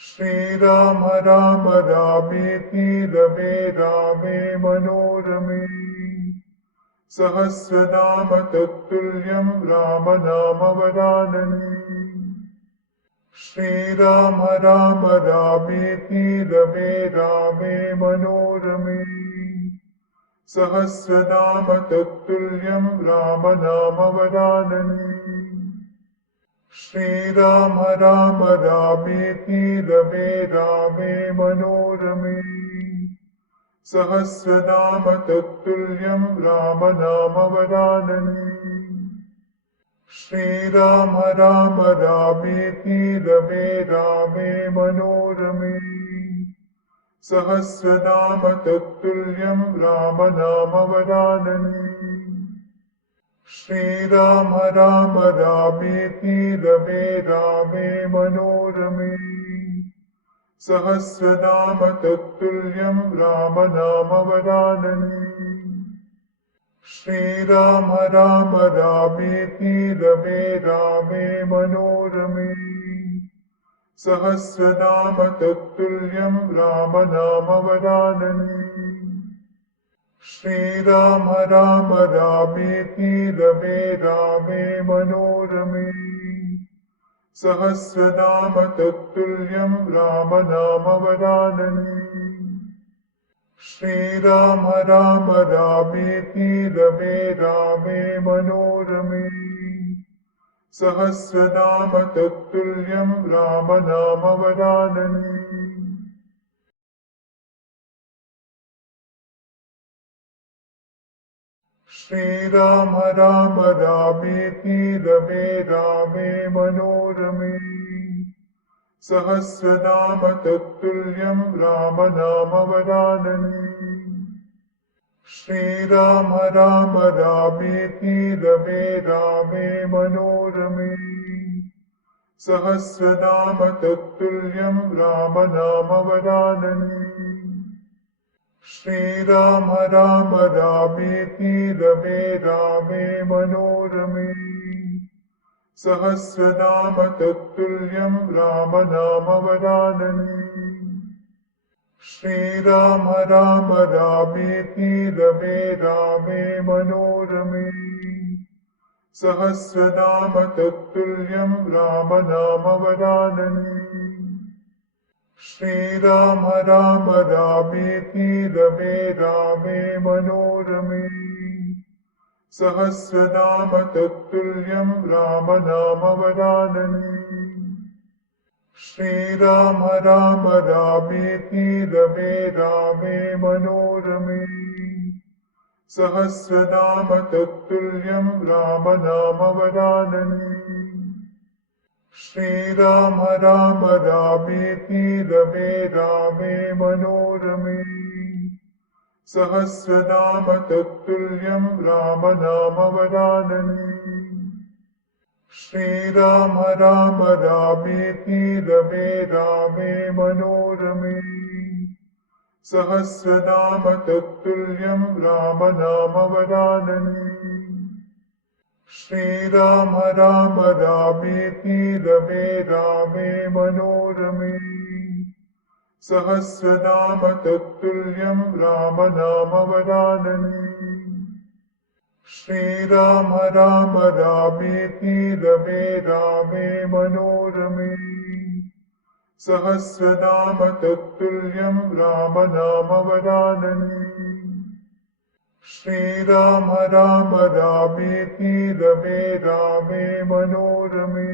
श्रीराम राम रामेति रमे रामे मनोरमे सहस्रनाम तत्तुल्यं राम नाम वरानने। श्रीराम राम रामेति रमे रामे मनोरमे सहस्रनाम तत्तुल्यं राम नाम वरानने। श्रीराम राम रामेति रमे रामे मनोरमे सहस्रनाम तत्तुल्यं राम नाम वरानने। श्रीराम राम रामेति रमे रामे मनोरमे सहस्रनाम तत्तुल्यं राम नाम वरानने। श्रीराम राम रामेति रमे रामे मनोरमे सहस्रनाम तत्तुल्यं राम नाम वरानने। श्रीराम राम रामेति रमे रामे मनोरमे सहस्रनाम तत्तुल्यं राम नाम वरानने। श्रीराम राम रामेति रमे रामे मनोरमे सहस्रनाम तत्तुल्यं राम नाम वरानने। श्रीराम राम रामेति रमे रामे मनोरमे सहस्रनाम तत्तुल्यं राम नाम वरानने। श्रीराम राम रामेति रमे रामे मनोरमे सहस्रनाम तत्तुल्यं राम नाम वरानने। श्रीराम राम रामेति रमे रामे मनोरमे सहस्रनाम तत्तुल्यं राम नाम वरानने। श्रीराम राम रामेति रमे रामे मनोरमे सहस्रनाम तत्तुल्यं राम नाम वरानने। श्रीराम राम रामेति रमे रामे मनोरमे सहस्रनाम तत्तुल्यं राम नाम वरानने। श्रीराम राम रामेति रमे रामे मनोरमे सहस्रनाम तत्तुल्यं राम नाम वरानने। श्रीराम राम रामेति रमे रामे मनोरमे सहस्रनाम तत्तुल्यं राम नाम वरानने। श्रीराम राम रामेति रमे रामे मनोरमे सहस्रनाम तत्तुल्यं राम नाम वरानने। श्रीराम राम रामेति रमे रामे मनोरमे सहस्रनाम तत्तुल्यं राम नाम वरानने। श्रीराम राम रामेति रमे रामे मनोरमे सहस्रनाम तत्तुल्यं राम नाम वरानने। श्रीराम राम रामेति रमे रामे मनोरमे सहस्रनाम तत्तुल्यं राम नाम वरानने। श्रीराम राम रामेति रमे रामे मनोरमे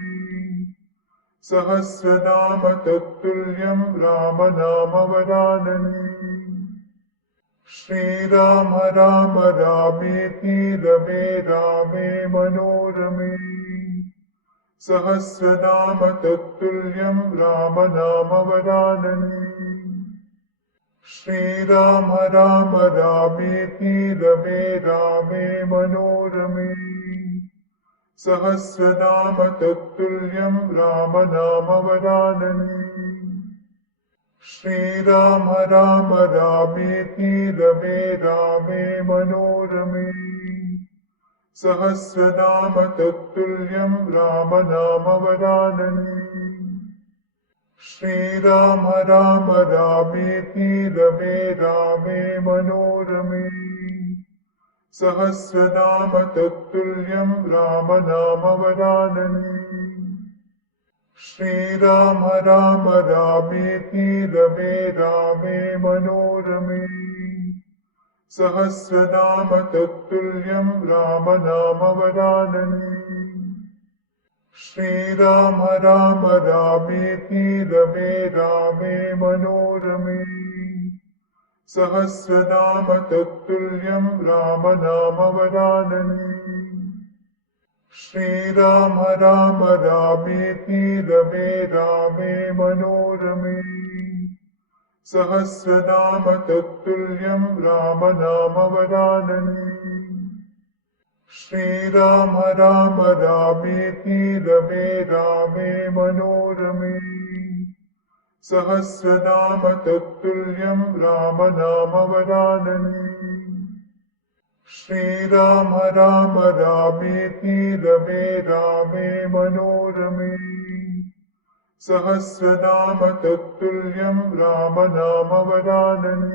सहस्रनाम तत्तुल्यं राम नाम वरानने। श्रीराम राम रामेति रमे रामे मनोरमे सहस्रनाम तत्तुल्यं राम नाम वरानने। श्रीराम राम रामेति रमे रामे मनोरमे सहस्रनाम तत्तुल्यं राम नाम वरानने। श्रीराम राम रामेति रमे रामे मनोरमे सहस्रनाम तत्तुल्यं राम नाम वरानने। श्रीराम राम रामेति रमे रामे मनोरमे सहस्रनाम तत्तुल्यं रामनामवरानने श्रीराम राम रामेति रमे रामे मनोरमे सहस्रनाम तत्तुल्यं रामनामवरानने श्रीराम राम रामेति रमे रामे मनोरमे सहस्रनाम तत्तुल्यं रामनामवरानने श्रीराम राम रामेति रमे रामे मनोरमे सहस्रनाम तत्तुल्यं रामनामवरानने श्रीराम राम रामेति रमे रामे मनोरमे सहस्रनाम तत्तुल्यं रामनामवरानने श्रीराम राम रामेति रमे रामे मनोरमे सहस्रनाम तत्तुल्यं रामनामवरानने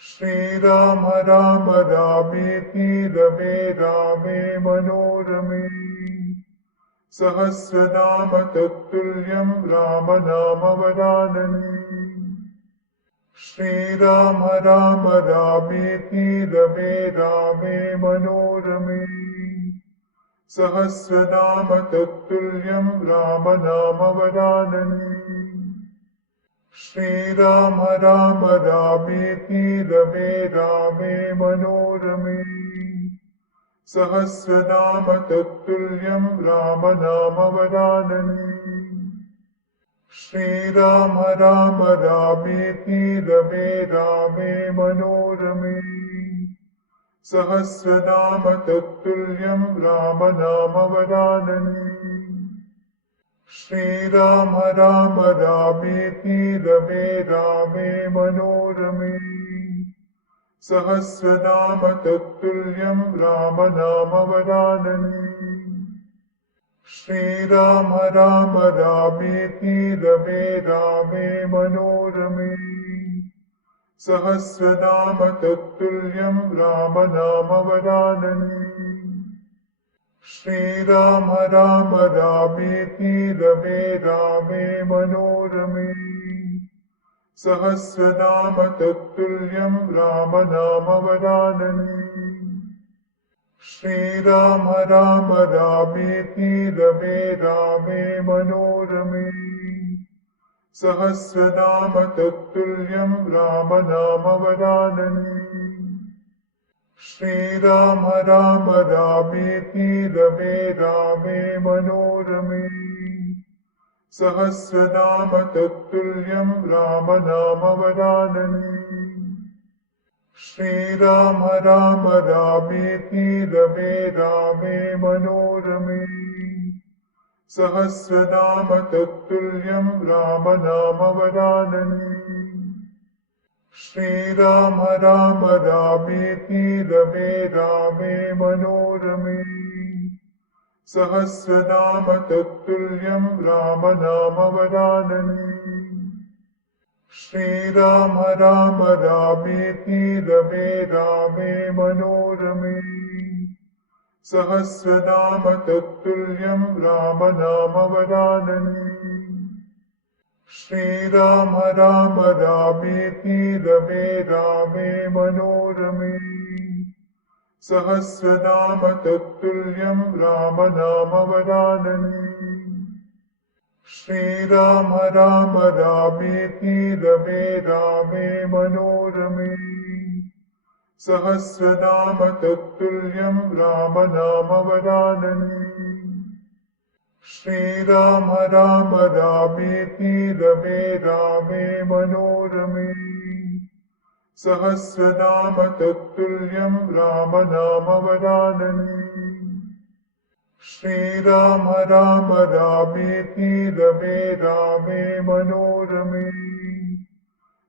श्रीराम राम रामेति रमे रामे मनोरमे सहस्रनाम तत्तुल्यं रामनामवरानने श्रीराम राम रामेति रमे रामे मनोरमे सहस्रनाम तत्तुल्यं रामनामवरानने श्रीराम राम रामेति रमे रामे मनोरमे सहस्रनाम तत्तुल्यं रामनामवरानने श्रीराम राम रामेति रमे रामे मनोरमे सहस्रनाम तत्तुल्यं रामनामवरानने श्रीराम राम रामेति रमे रामे मनोरमे सहस्रनाम तत्तुल्यं रामनामवरानने श्रीराम राम रामेति रमे रामे मनोरमे सहस्रनाम तत्तुल्यं रामनामवरानने श्रीराम राम रामेति रमे रामे मनोरमे सहस्रनाम तत्तुल्यं रामनामवरानने श्रीराम राम रामेति रमे रामे मनोरमे सहस्रनाम तत्तुल्यं रामनामवरानने श्रीराम राम रामेति रमे रामे मनोरमे सहस्रनाम तत्तुल्यं रामनामवरानने श्रीराम राम रामेति रमे रामे मनोरमे सहस्रनाम तत्तुल्यं रामनामवरानने श्रीराम राम रामेति रमे रामे मनोरमे सहस्रनाम तत्तुल्यं रामनामवरानने श्रीराम राम रामेति रमे रामे मनोरमे सहस्रनाम तत्तुल्यं रामनामवरानने श्रीराम राम रामेति रमे रामे मनोरमे सहस्रनाम तत्तुल्यं रामनामवरानने श्रीराम राम रामेति रमे रामे मनोरमे सहस्रनाम तत्तुल्यं रामनामवरानने श्रीराम राम रामेति रमे रामे मनोरमे सहस्रनाम तत्तुल्यं रामनामवरानने श्रीराम राम रामेति रमे रामे मनोरमे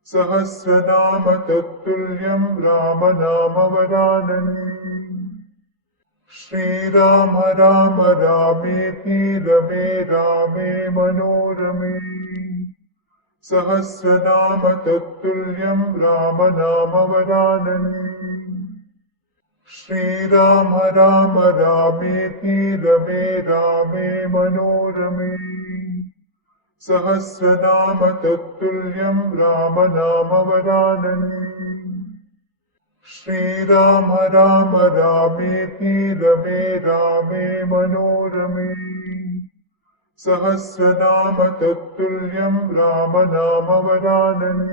सहस्रनाम तत्तुल्यं रामनामवरानने श्रीराम राम रामेति रमे रामे मनोरमे सहस्रनाम तत्तुल्यं राम नाम वरानने श्रीराम राम रामेति रमे रामे मनोरमे सहस्रनाम तत्तुल्यं राम नाम वरानने श्रीराम राम रामेति रमे रामे मनोरमे सहस्रनाम तत्तुल्यं राम नाम वरानने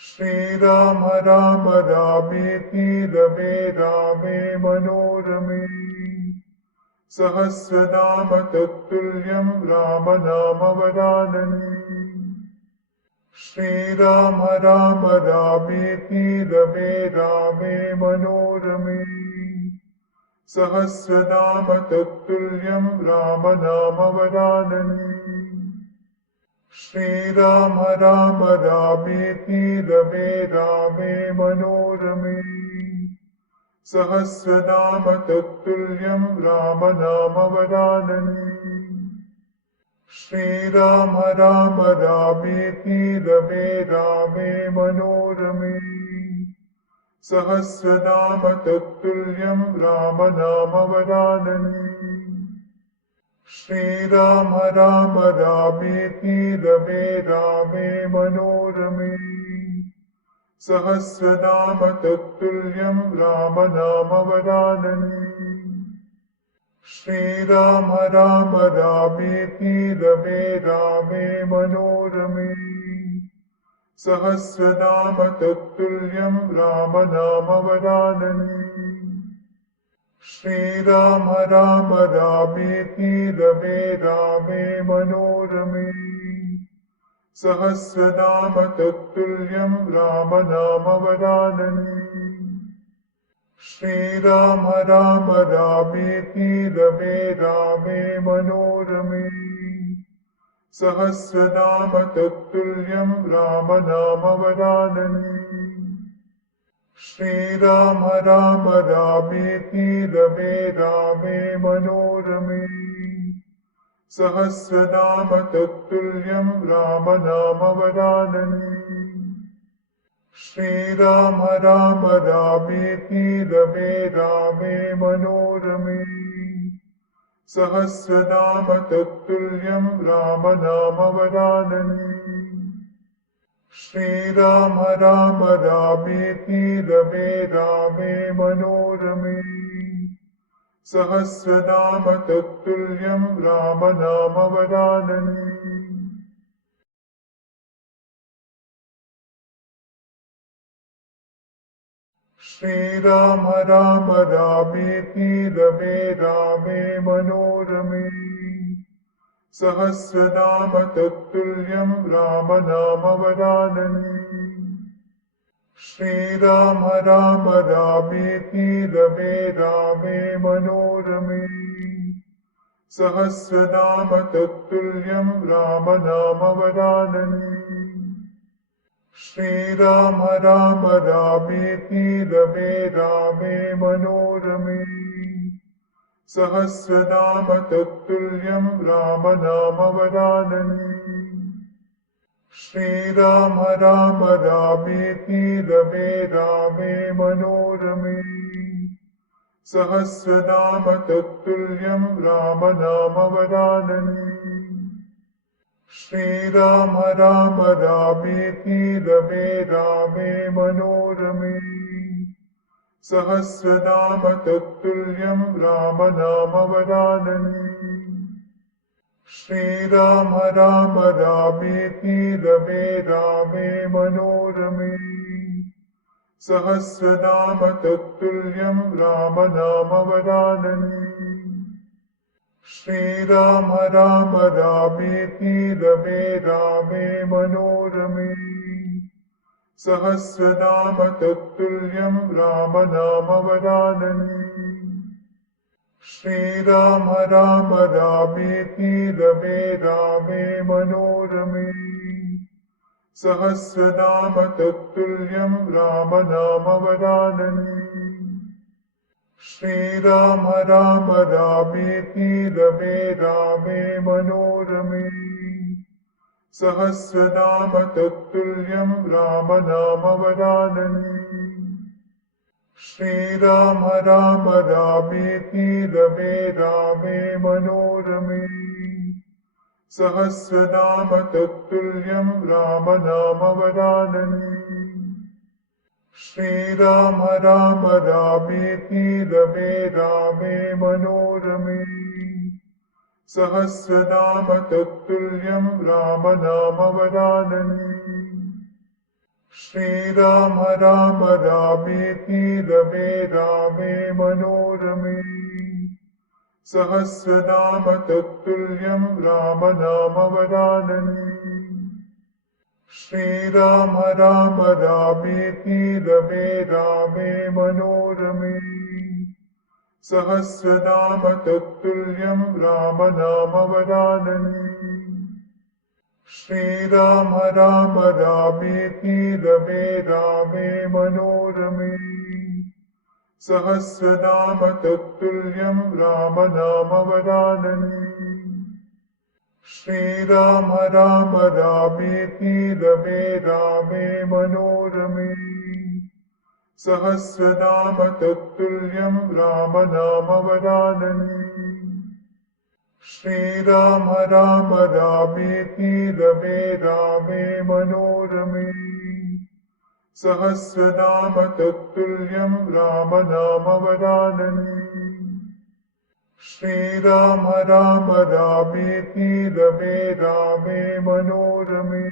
श्रीराम राम रामेति रमे रामे मनोरमे सहस्रनाम तत्तुल्यं राम नाम वरानने श्रीराम राम रामेति रमे रामे मनोरमे सहस्रनाम तत्तुल्यं राम नाम वरानने श्रीराम राम रामेति रमे रामे मनोरमे सहस्रनाम तत्तुल्यं राम नाम वरानने श्रीराम राम रामेति रमे रामे मनोरमे सहस्रनाम तत्तुल्यं राम नाम वरानने श्रीराम राम रामेति रमे रामे मनोरमे सहस्रनाम तत्तुल्यं राम नाम वरानने श्रीराम राम रामेति रमे रामे मनोरमे सहस्रनाम तत्तुल्यं राम नाम वरानने श्रीराम राम रामेति रमे रामे मनोरमे सहस्रनाम तत्तुल्यं राम नाम वरानने श्रीराम राम रामेति रमे रामे मनोरमे सहस्रनाम तत्तुल्यं राम नाम वरानने श्रीराम राम रामेति रमे रामे मनोरमे सहस्रनाम तत्तुल्यं राम नाम वरानने श्रीराम राम रामेति रमे रामे मनोरमे सहस्रनाम तत्तुल्यं राम नाम वरानने श्रीराम राम रामेति रमे रामे मनोरमे सहस्रनाम तत्तुल्यं राम नाम वरानने श्रीराम राम रामेति रमे रामे मनोरमे सहस्रनाम तत्तुल्यं राम नाम वरानने श्रीराम राम रामेति रमे रामे मनोरमे सहस्रनाम तत्तुल्यं राम नाम वरानने श्रीराम राम रामेति रमे रामे मनोरमे सहस्रनाम तत्तुल्यं राम नाम वरानने श्रीराम राम रामेति रमे रामे मनोरमे सहस्रनाम तत्तुल्यं राम नाम वरानने श्रीराम राम रामेति रमे रामे मनोरमे सहस्रनाम तत्तुल्यं राम नाम वरानने श्रीराम राम रामेति रमे रामे मनोरमे सहस्रनाम तत्तुल्यं राम नाम वरानने श्रीराम राम रामेति रमे रामे मनोरमे सहस्रनाम तत्तुल्यं राम नाम वरानने श्रीराम राम रामेति रमे रामे मनोरमे सहस्रनाम तत्तुल्यं राम नाम वरानने श्रीराम राम रामेति रमे रामे मनोरमे सहस्रनाम तत्तुल्यं राम नाम वरानने श्रीराम राम रामेति रमे रामे मनोरमे सहस्रनाम तत्तुल्यं राम नाम वरानने श्रीराम राम रामेति रमे रामे मनोरमे सहस्रनाम तत्तुल्यं राम नाम वरानने श्रीराम राम रामेति रमे रामे मनोरमे सहस्रनाम तत्तुल्यं राम नाम वरानने श्रीराम राम रामेति रमे रामे मनोरमे सहस्रनाम तत्तुल्यं राम नाम वरानने श्रीराम राम रामेति रमे रामे मनोरमे सहस्रनाम तत्तुल्यं राम नाम वरानने श्रीराम राम रामेति रमे रामे मनोरमे सहस्रनाम तत्तुल्यं राम नाम वरानने श्रीराम राम रामेति रमे रामे मनोरमे सहस्रनाम तत्तुल्यं राम नाम वरानने श्रीराम राम रामेति रमे रामे मनोरमे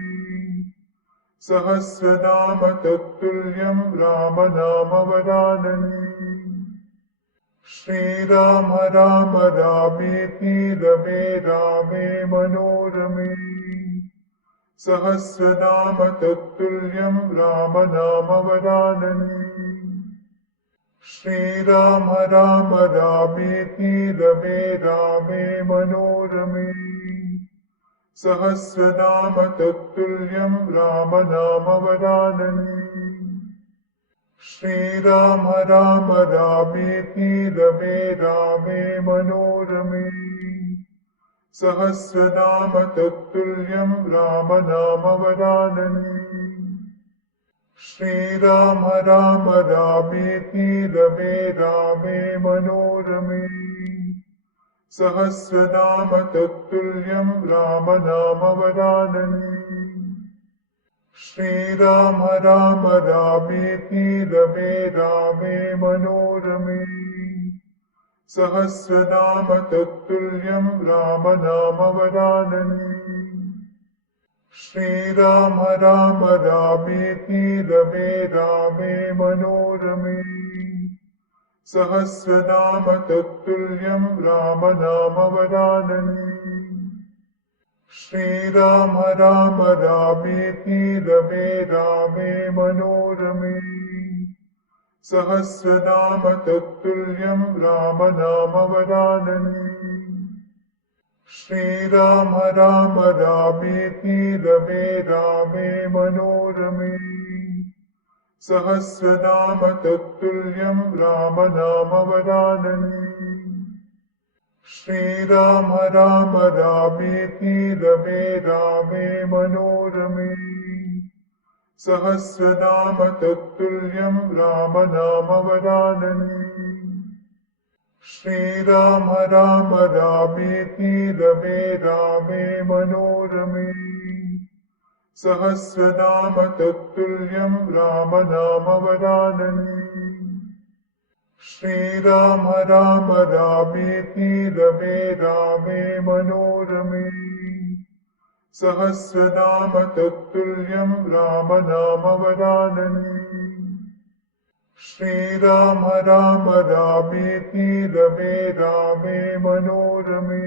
सहस्रनाम तत्तुल्यं राम नाम वरानने श्रीराम राम रामेति रमे रामे मनोरमे सहस्रनाम तत्तुल्यं राम नाम वरानने श्रीराम राम रामेति रमे रामे मनोरमे सहस्रनाम तत्तुल्यं राम नाम वरानने श्रीराम राम रामेति रमे रामे मनोरमे सहस्रनाम तत्तुल्यं राम नाम वरानने श्रीराम राम रामेति रमे रामे मनोरमे सहस्रनाम तत्तुल्यं राम नाम वरानने श्रीराम राम रामेति रमे रामे मनोरमे सहस्रनाम तत्तुल्यं राम नाम वरानने श्रीराम राम रामेति रमे रामे मनोरमे सहस्रनाम तत्तुल्यं राम नाम वरानने श्रीराम राम रामेति रमे रामे मनोरमे सहस्रनाम तत्तुल्यं राम नाम वरानने श्रीराम राम रामेति रमे रामे मनोरमे सहस्रनाम तत्तुल्यं राम नाम वरानने श्रीराम राम रामेति रमे रामे मनोरमे सहस्रनाम तत्तुल्यं राम नाम वरानने श्रीराम राम रामेति रमे रामे मनोरमे सहस्रनाम तत्तुल्यं राम नाम वरानने श्रीराम राम रामेति रमे रामे मनोरमे सहस्रनाम तत्तुल्यं राम नाम वरानने श्रीराम राम रामेति रमे रामे मनोरमे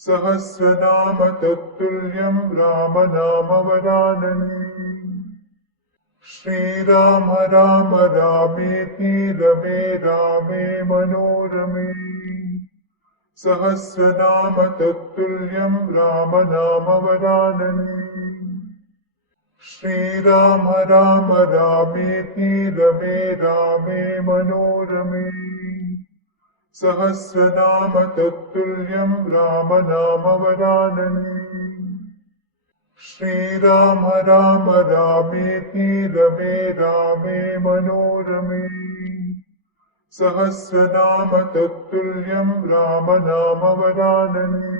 सहस्रनाम तत्तुल्यं राम नाम वरानने श्रीराम राम रामेति रमे रामे मनोरमे सहस्रनाम तत्तुल्यं राम नाम वरानने श्रीराम राम रामेति रमे रामे मनोरमे सहस्रनाम तत्तुल्यं राम नाम वरानने श्रीराम राम रामेति रमे रामे मनोरमे सहस्रनाम तत्तुल्यं राम नाम वरानने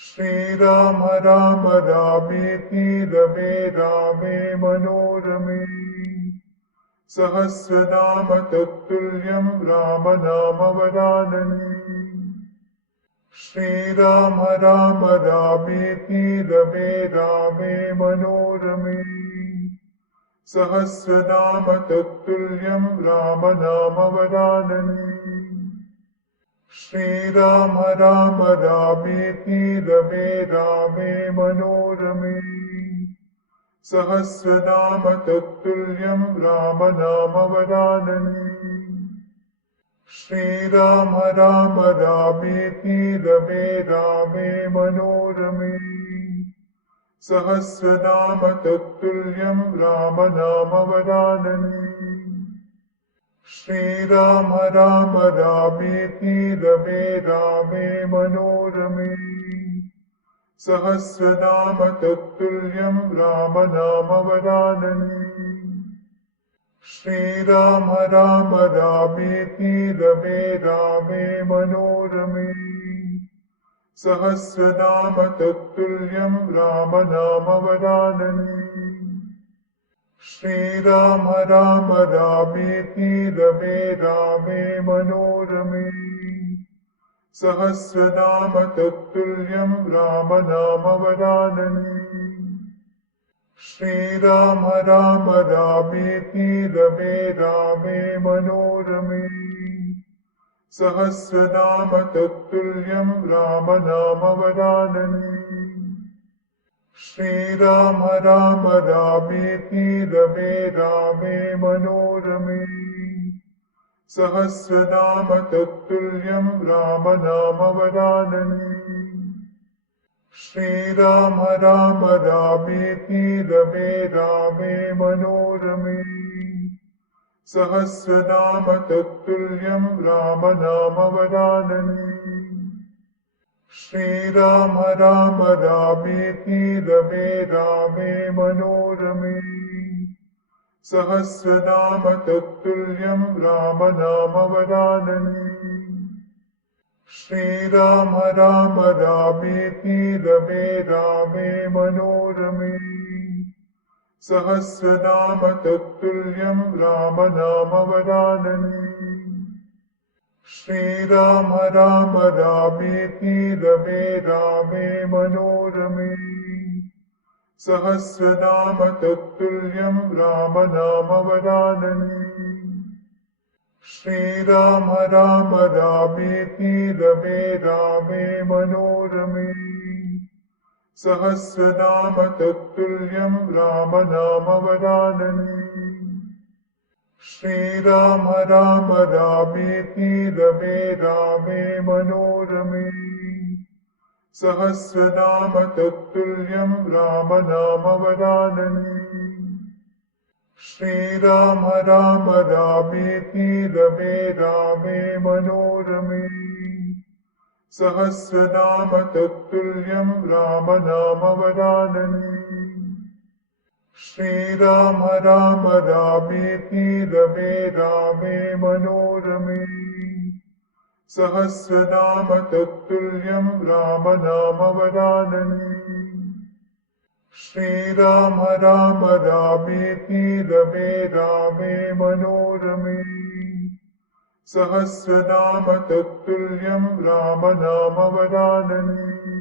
श्रीराम राम रामेति रमे रामे मनोरमे सहस्रनाम तत्तुल्यं राम नाम वरानने श्रीराम राम रामेति रमे रामे मनोरमे सहस्रनाम तत्तुल्यं राम नाम वरानने श्रीराम राम रामेति रमे रामे मनोरमे सहस्रनाम तत्तुल्यं राम नाम वरानने श्रीराम राम रामेति रमे रामे मनोरमे सहस्रनाम तत्तुल्यं राम नाम वरानने श्रीराम राम रामेति रमे रामे मनोरमे सहस्रनाम तत्तुल्यं राम नाम वरानने श्रीराम राम रामेति रमे रामे मनोरमे सहस्रनाम तत्तुल्यं राम नाम वरानने श्रीराम राम रामेति रमे रामे मनोरमे सहस्रनाम तत्तुल्यं राम नाम वरानने श्रीराम राम रामेति रमे रामे मनोरमे सहस्रनाम तत्तुल्यं राम नाम वरानने श्रीराम राम रामेति रमे रामे मनोरमे सहस्रनाम तत्तुल्यं राम नाम वरानने श्रीराम राम रामेति रमे रामे मनोरमे सहस्रनाम तत्तुल्यं राम नाम वरानने श्रीराम राम रामेति रमे रामे मनोरमे सहस्रनाम तत्तुल्यं राम नाम वरानने श्रीराम राम रामेति रमे रामे मनोरमे सहस्रनाम तत्तुल्यं राम नाम वरानने श्रीराम राम रामेति रमे रामे मनोरमे सहस्रनाम तत्तुल्यं राम नाम वरानने श्रीराम राम रामेति रमे रामे मनोरमे सहस्रनाम तत्तुल्यं राम नाम वरानने श्रीराम राम रामेति रमे रामे मनोरमे सहस्रनाम तत्तुल्यं राम नाम वरानने श्रीराम राम रामेति रमे रामे मनोरमे सहस्रनाम तत्तुल्यं राम नाम वरानने श्रीराम राम रामेति रमे रामे मनोरमे सहस्रनाम तत्तुल्यं राम नाम वरानने श्रीराम राम रामेति रमे रामे मनोरमे सहस्रनाम तत्तुल्यं राम नाम वरानने